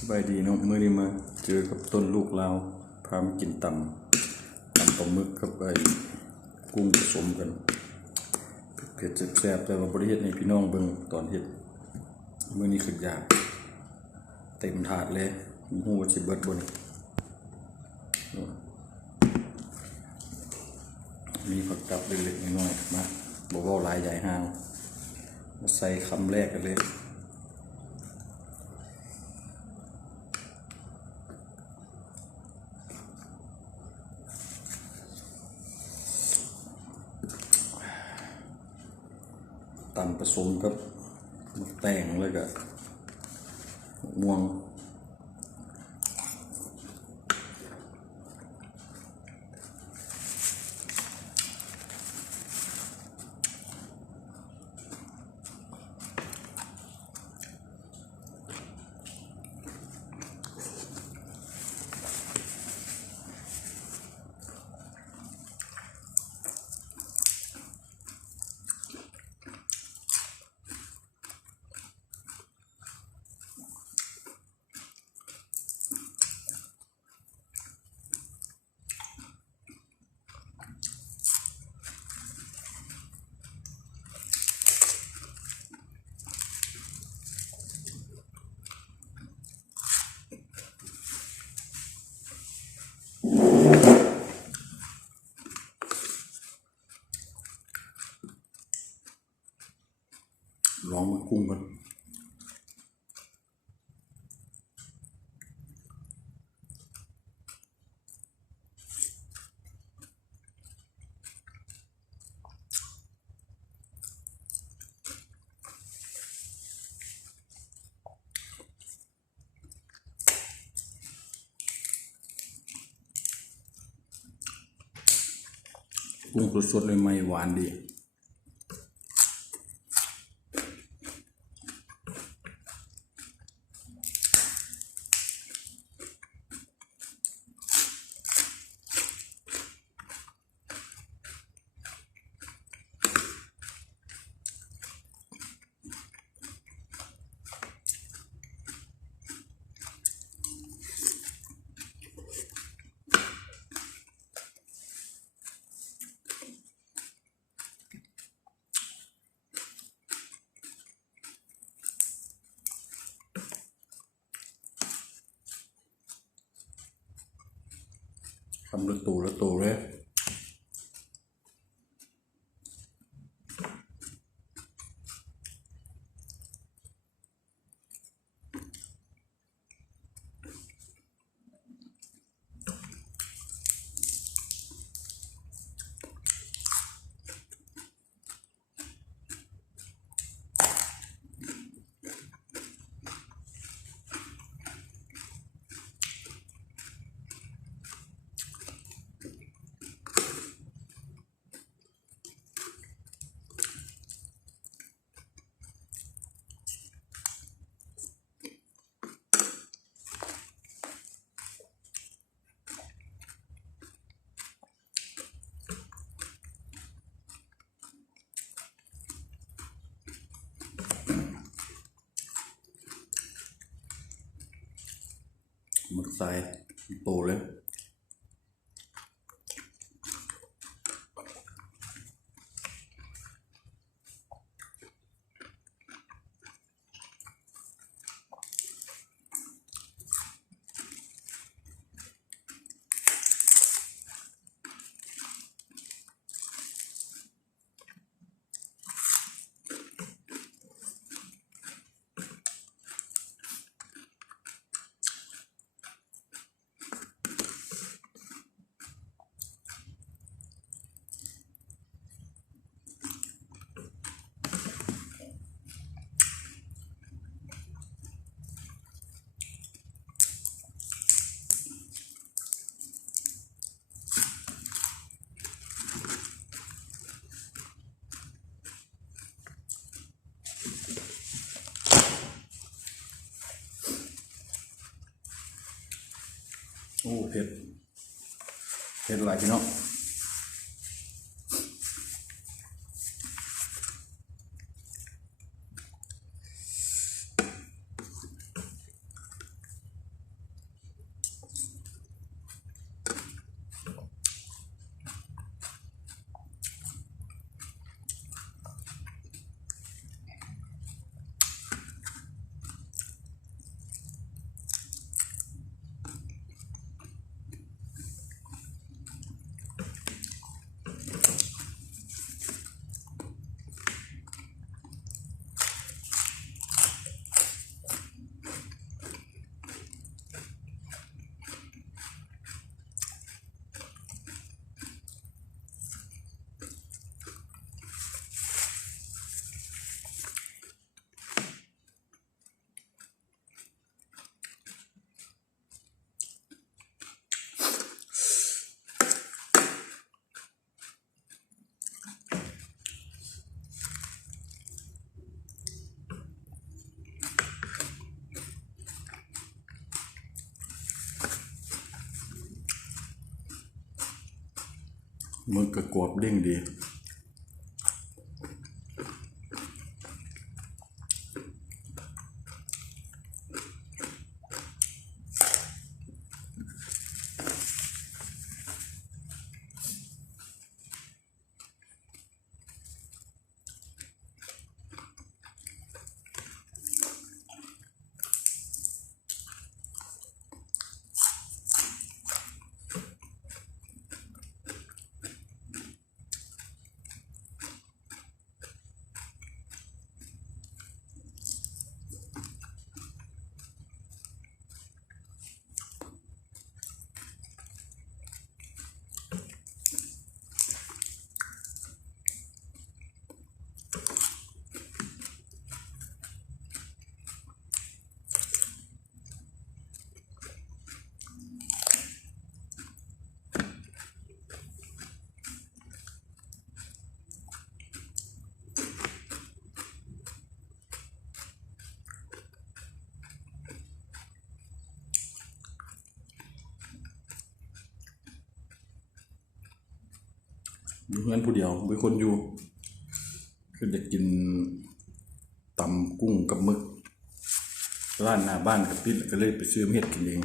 สบายดีเนาะมื้อนี้มาเจอกับต้นลูกลาวพามากินตำปลาหมึกกับกุ้งผสมกันเผ็ดแซ่บแต่ว่าบ่ได้เฮ็ดให้พี่น้องเบิ่งตอนเฮ็ดมื้อนี้ขึ้นยากเต็มถาดเลยบ่ฮู้ว่าสิเบิดบ่นี่มีผักกับเล็กๆน้อยๆมาบ่เว้าหลายใหญ่ห่างมาใส่คำแรกกันเลยตำผสมกับแตงแล้วก็ม่วงลองมากุ้งกันกุ้งสดๆเลยไม่หวานดีทำละตูเลยหมึกใส่โตเลยโอ้เผ็ดหลายพี่น้อง มึกกระกรอบเด้งดีอยู่เพื่อนผู้เดียวเป็นคนอยู่คือจะกินตำกุ้งกับมึกร้านหน้าบ้านกับปิดก็เลยไปซื้อเม็ดกินเอง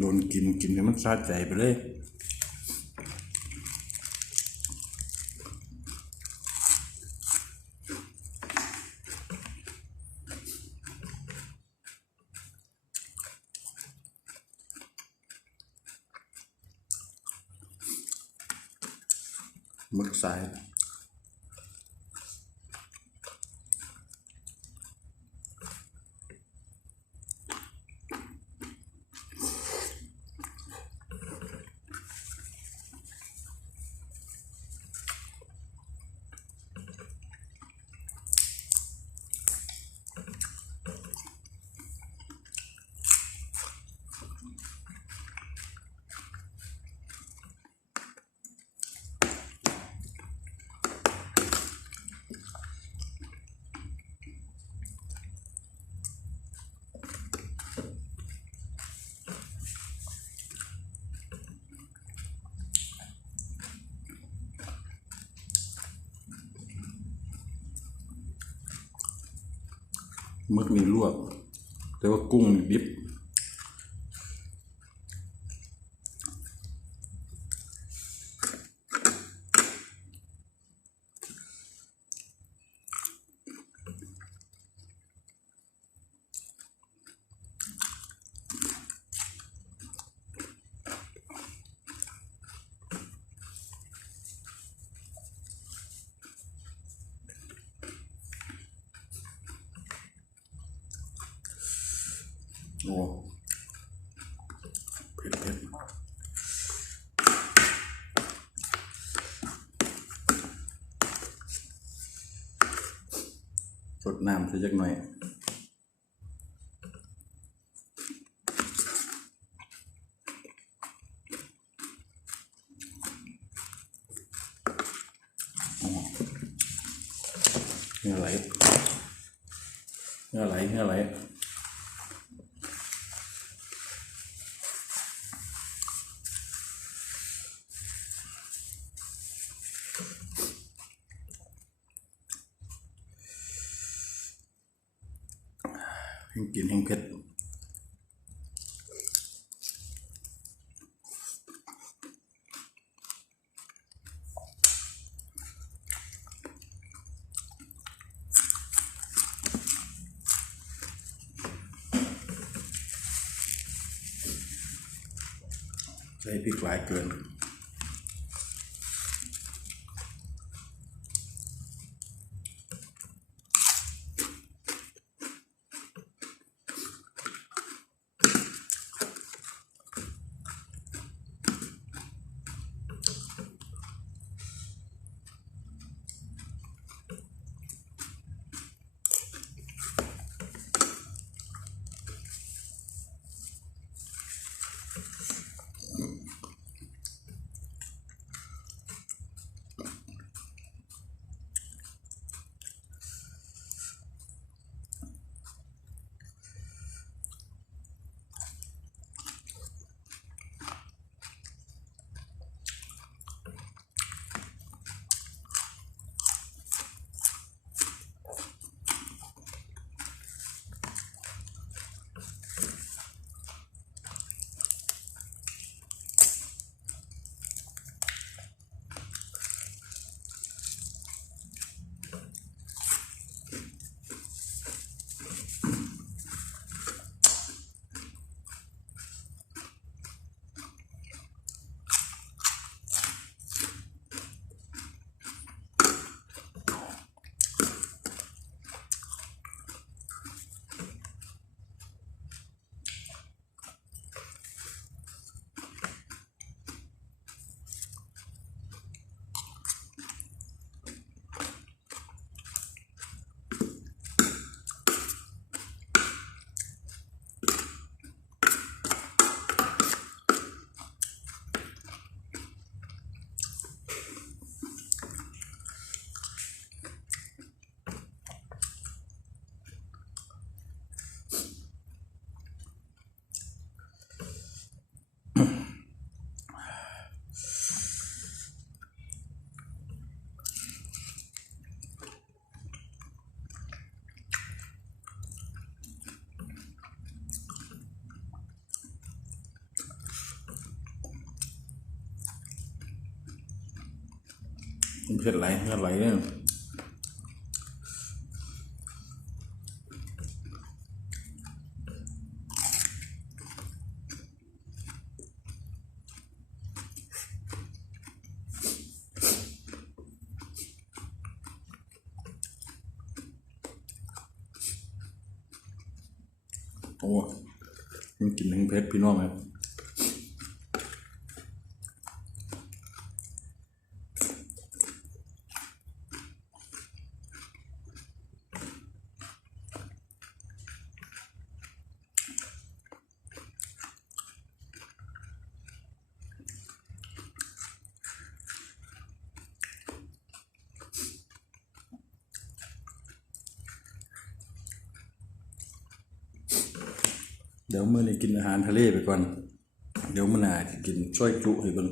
โดนกินให้มันสะใจไปเลยมึกสายมึกนี่ลวกแต่ว่ากุ้งนี่ดิบโอ้เผ็ดสดน้ำสักจักหน่อย อไหลเหงื่อไหลกินแห้งเผ็ดใส่พริกหลายเกินเผ็ดไหลเหงื่อไหลเนี่ยโอ้มันกินทั้งเผ็ดพี่น้องครับเดี๋ยวมื้อนี้กินอาหารทะเลไปก่อนเดี๋ยวมื้อหน้าจะกินช่วยจุให้เบิ่ง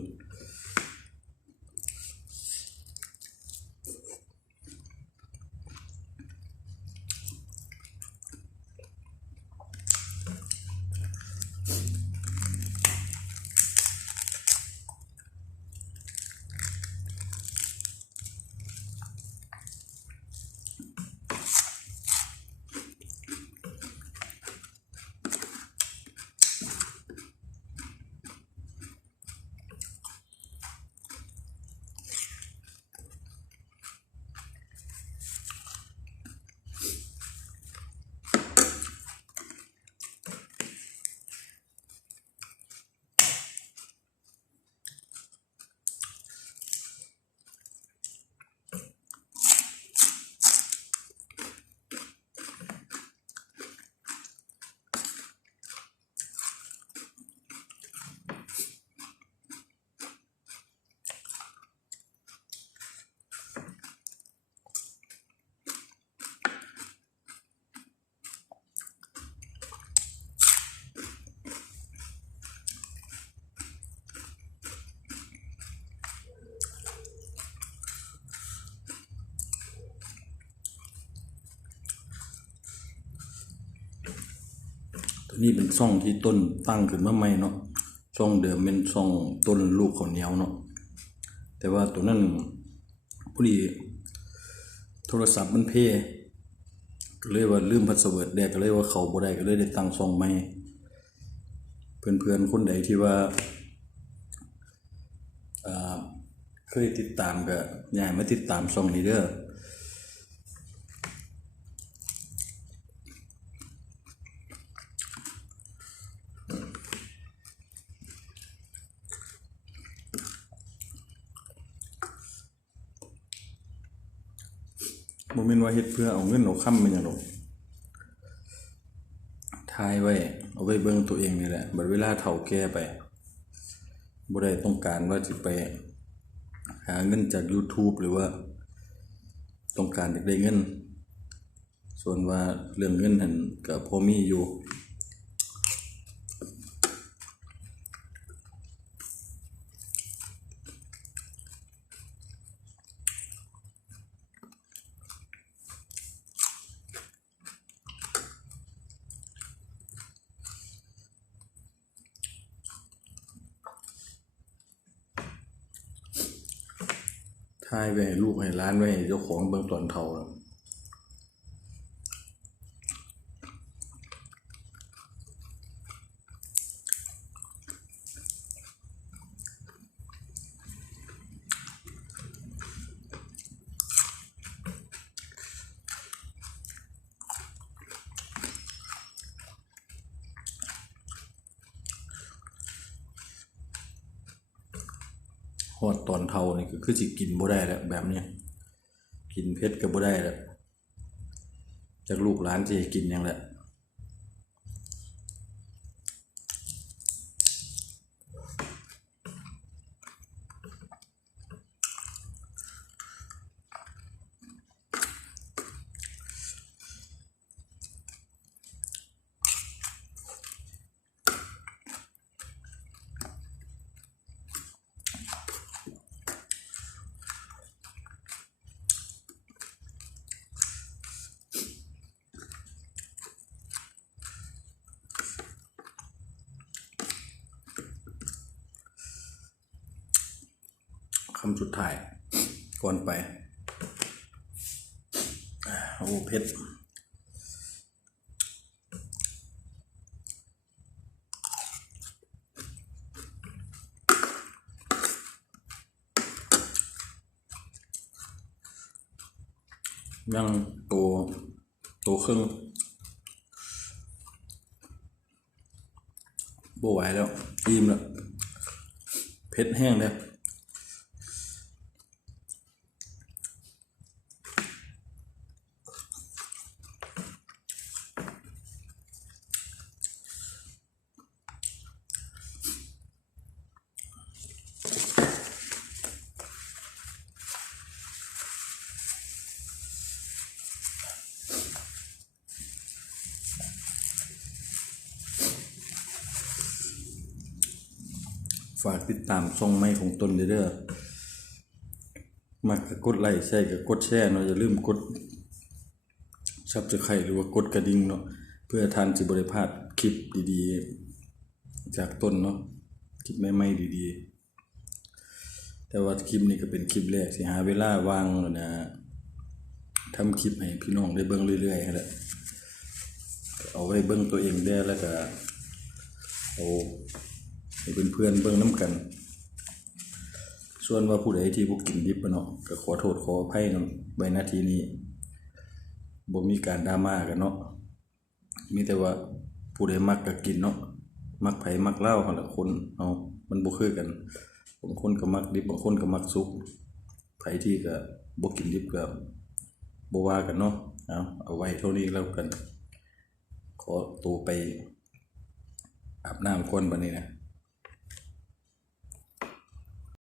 ตัวนี้เป็นช่องที่ต้นตั้งขึ้นมาใหม่เนาะช่องเดิมเป็นช่องต้นลูกข้าวเหนียวเนาะแต่ว่าตัวนั้นพอดีโทรศัพท์มันเพก็เลยว่าลืมพาสเวิร์ดแดกก็เลยว่าเขาบ่ได้ก็เลยได้ตั้งช่องใหม่เพื่อนๆคนใดที่ว่าเคยติดตามก็ย้ายมาติดตามช่องนี้เด้อบ่แม่นว่าเฮ็ดเพื่อเอาเงินเอาคำมันหยังดอกถ่ายไว้เอาไว้เบิ่งตัวเองนี่แหละบัดเวลาเฒ่าแก่ไปบ่ได้ต้องการว่าสิไปหาเงินจาก YouTube หรือว่าต้องการอยากได้เงินส่วนว่าเรื่องเงินหั่นก็พอมีอยู่ถ่ายไว้ให้ลูกให้หลานไว้ให้เจ้าของเบิ่งตอนเฒ่าฮอดตอนเฒ่านี่ก็คือสิกินบ่ได้แล้วแบบนี้กินเผ็ดก็บ่ได้แล้วจากลูกหลานสิให้กินหยังแหละคำสุดท้ายก่อนไปโอ้เผ็ดยังโตครึ่งบ่ไหวแล้วอิ่มแล้วเผ็ดแห้งแล้วฝากติดตามช่องใหม่ของตนเด้อมักก็กดไลค์ใช่ก็กดแชร์เนาะอย่าลืมกดSubscribe หรือว่ากดกระดิ่งเนาะเพื่อท่านสิบ่ได้พลาดคลิปดีๆจากต้นเนาะคลิปใหม่ๆดีๆแต่ว่าคลิปนี้ก็เป็นคลิปแรกสิหาเวลาว่างแล้วนะทำคลิปให้พี่น้องได้เบิ่งเรื่อยๆนั่นแหละเอาไว้เบิ่งตัวเองได้แล้วก็เอาให้เพื่อนๆเบิ่งนำกันส่วนว่าผู้ใดที่บ่กินดิบเนาะก็ขอโทษขออภัยนำใบหน้าที่นี้บ่มีการดราม่ากันเนาะมีแต่ว่าผู้ใดมักก็กินเนาะมักไผมักลาวหั่นล่ะคนเอามันบ่คือกันบางคนก็มักดิบบางคนก็มักสุกไผที่ก็บ่กินดิบก็บ่ว่ากันเนาะเอาไว้เท่านี้แล้วกันขอตัวไปอาบน้ำก่อนบัดนี้นะ